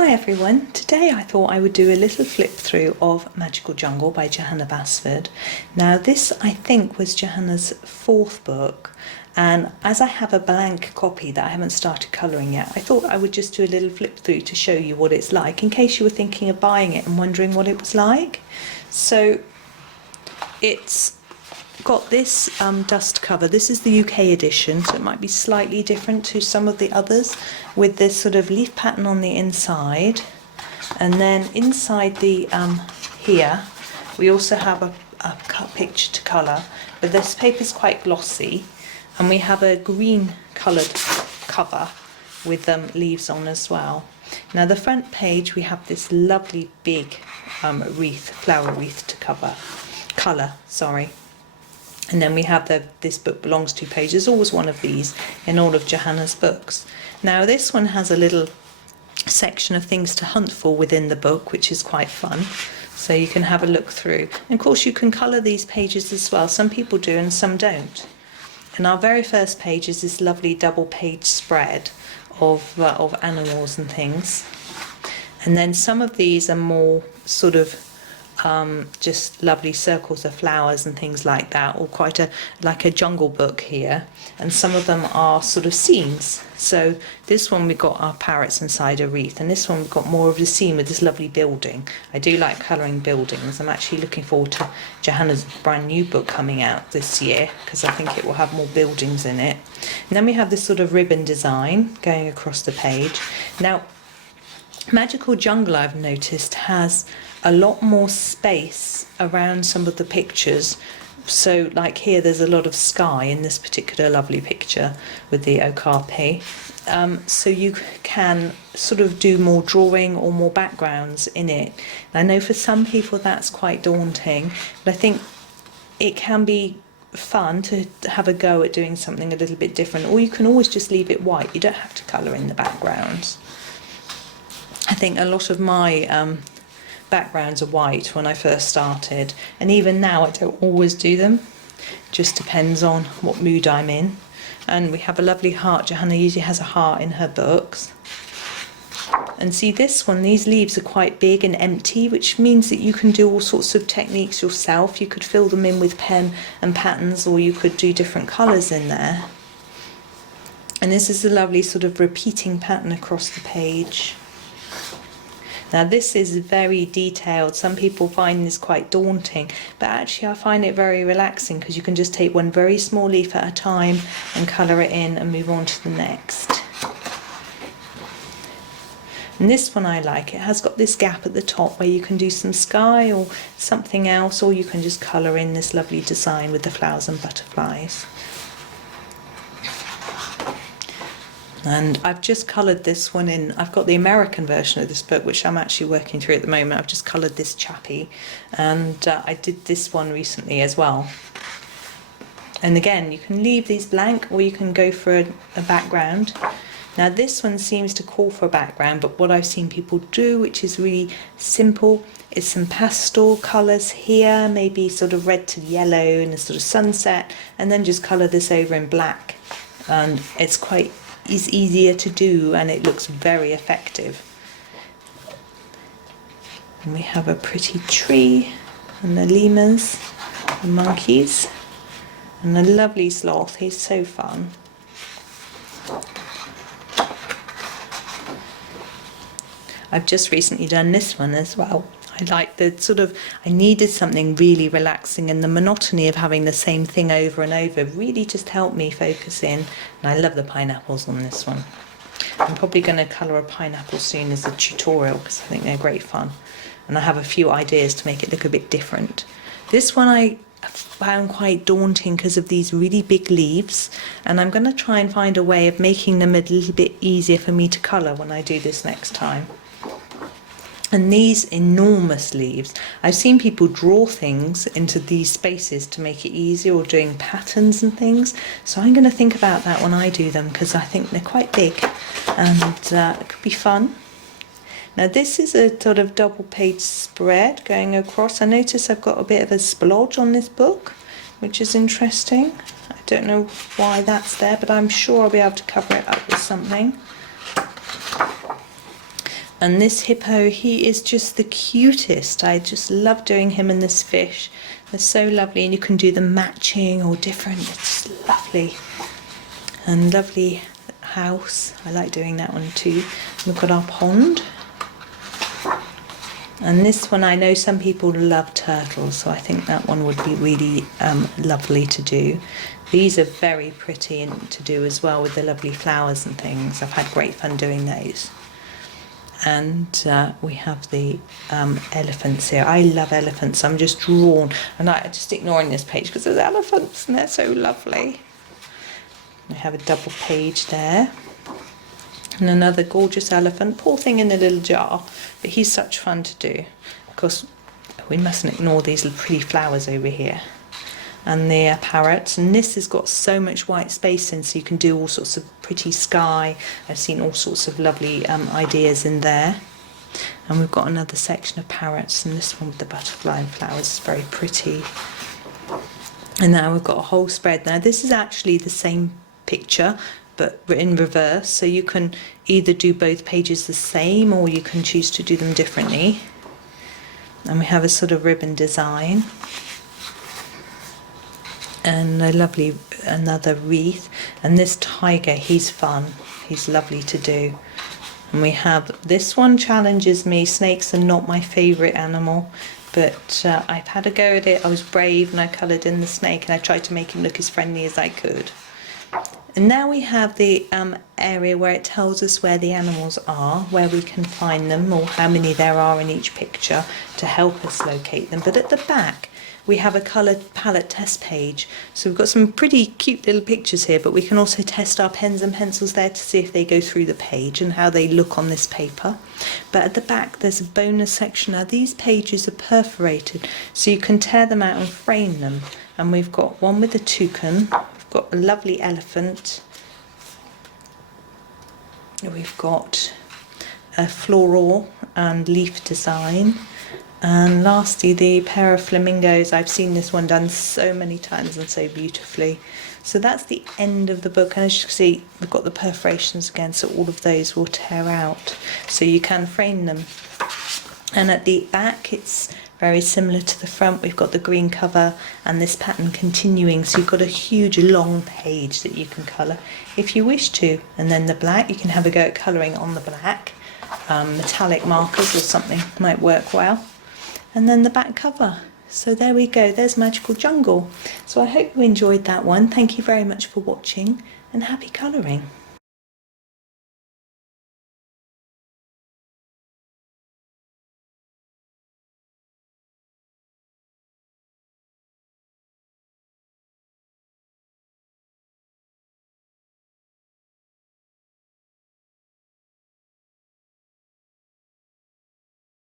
Hi everyone, today I thought I would do a little flip through of Magical Jungle by Johanna Basford. Now this I think was Johanna's fourth book, and as I have a blank copy that I haven't started colouring yet, I thought I would just do a little flip through to show you what it's like in case you were thinking of buying it and wondering what it was like. So it's got this dust cover. This is the UK edition, so it might be slightly different to some of the others, with this sort of leaf pattern on the inside, and then inside the here we also have a picture to colour, but this paper is quite glossy, and we have a green coloured cover with leaves on as well. Now the front page we have this lovely big flower wreath to colour, and then we have this book belongs to page. There's always one of these in all of Johanna's books. Now this one has a little section of things to hunt for within the book, which is quite fun. So you can have a look through. And of course you can colour these pages as well. Some people do and some don't. And our very first page is this lovely double page spread of animals and things. And then some of these are more sort of just lovely circles of flowers and things like that, or quite like a jungle book here, and some of them are sort of scenes. So this one we've got our parrots inside a wreath, and this one we've got more of the scene with this lovely building. I do like colouring buildings. I'm actually looking forward to Johanna's brand new book coming out this year, because I think it will have more buildings in it. And then we have this sort of ribbon design going across the page. Now Magical Jungle, I've noticed, has a lot more space around some of the pictures. So like here there's a lot of sky in this particular lovely picture with the okapi. So you can sort of do more drawing or more backgrounds in it. And I know for some people that's quite daunting, but I think it can be fun to have a go at doing something a little bit different, or you can always just leave it white. You don't have to colour in the backgrounds. I think a lot of my backgrounds are white when I first started, and even now I don't always do them. Just depends on what mood I'm in. And we have a lovely heart. Johanna usually has a heart in her books. And see this one, these leaves are quite big and empty, which means that you can do all sorts of techniques yourself. You could fill them in with pen and patterns, or you could do different colours in there. And this is a lovely sort of repeating pattern across the page. Now this is very detailed. Some people find this quite daunting, but actually I find it very relaxing, because you can just take one very small leaf at a time and colour it in and move on to the next. And this one I like. It has got this gap at the top where you can do some sky or something else, or you can just colour in this lovely design with the flowers and butterflies. And I've just coloured this one in. I've got the American version of this book, which I'm actually working through at the moment. I've just coloured this chappie, and I did this one recently as well. And again, you can leave these blank, or you can go for a background. Now this one seems to call for a background, but what I've seen people do, which is really simple, is some pastel colours here, maybe sort of red to yellow and a sort of sunset, and then just colour this over in black. And it's quite easier to do, and it looks very effective. And we have a pretty tree, and the lemurs, the monkeys, and a lovely sloth. He's so fun. I've just recently done this one as well. I like the sort of, I needed something really relaxing, and the monotony of having the same thing over and over really just helped me focus in. And I love the pineapples on this one. I'm probably going to colour a pineapple soon as a tutorial, because I think they're great fun. And I have a few ideas to make it look a bit different. This one I found quite daunting because of these really big leaves, and I'm going to try and find a way of making them a little bit easier for me to colour when I do this next time. And these enormous leaves, I've seen people draw things into these spaces to make it easier, or doing patterns and things. So I'm going to think about that when I do them, because I think they're quite big, and it could be fun. Now this is a sort of double page spread going across. I notice I've got a bit of a splodge on this book, which is interesting. I don't know why that's there, but I'm sure I'll be able to cover it up with something. And this hippo, he is just the cutest. I just love doing him and this fish. They're so lovely, and you can do them matching or different. It's just lovely. And lovely house. I like doing that one too. We've got our pond. And this one, I know some people love turtles, so I think that one would be really lovely to do. These are very pretty to do as well, with the lovely flowers and things. I've had great fun doing those. And we have the elephants here. I love elephants. I'm just drawn, and I'm just ignoring this page because there's elephants and they're so lovely. We have a double page there. And another gorgeous elephant, poor thing in a little jar, but he's such fun to do. Of course, we mustn't ignore these little pretty flowers over here. And the parrots, and this has got so much white space in, so you can do all sorts of pretty sky. I've seen all sorts of lovely ideas in there. And we've got another section of parrots, and this one with the butterfly and flowers is very pretty. And now we've got a whole spread. Now this is actually the same picture, but in reverse, so you can either do both pages the same, or you can choose to do them differently. And we have a sort of ribbon design. And a lovely, another wreath. And this tiger, he's fun. He's lovely to do. And we have, this one challenges me. Snakes are not my favourite animal, but I've had a go at it. I was brave and I coloured in the snake, and I tried to make him look as friendly as I could. And now we have the area where it tells us where the animals are, where we can find them, or how many there are in each picture to help us locate them. But at the back, we have a coloured palette test page. So we've got some pretty cute little pictures here, but we can also test our pens and pencils there to see if they go through the page and how they look on this paper. But at the back, there's a bonus section. Now these pages are perforated, so you can tear them out and frame them. And we've got one with a toucan. We've got a lovely elephant. We've got a floral and leaf design. And lastly, the pair of flamingos. I've seen this one done so many times and so beautifully. So that's the end of the book. And as you can see, we've got the perforations again, so all of those will tear out. So you can frame them. And at the back, it's very similar to the front. We've got the green cover and this pattern continuing. So you've got a huge long page that you can colour if you wish to. And then the black, you can have a go at colouring on the black. Metallic markers or something might work well. And then the back cover. So there we go, there's Magical Jungle. So I hope you enjoyed that one. Thank you very much for watching, and happy colouring.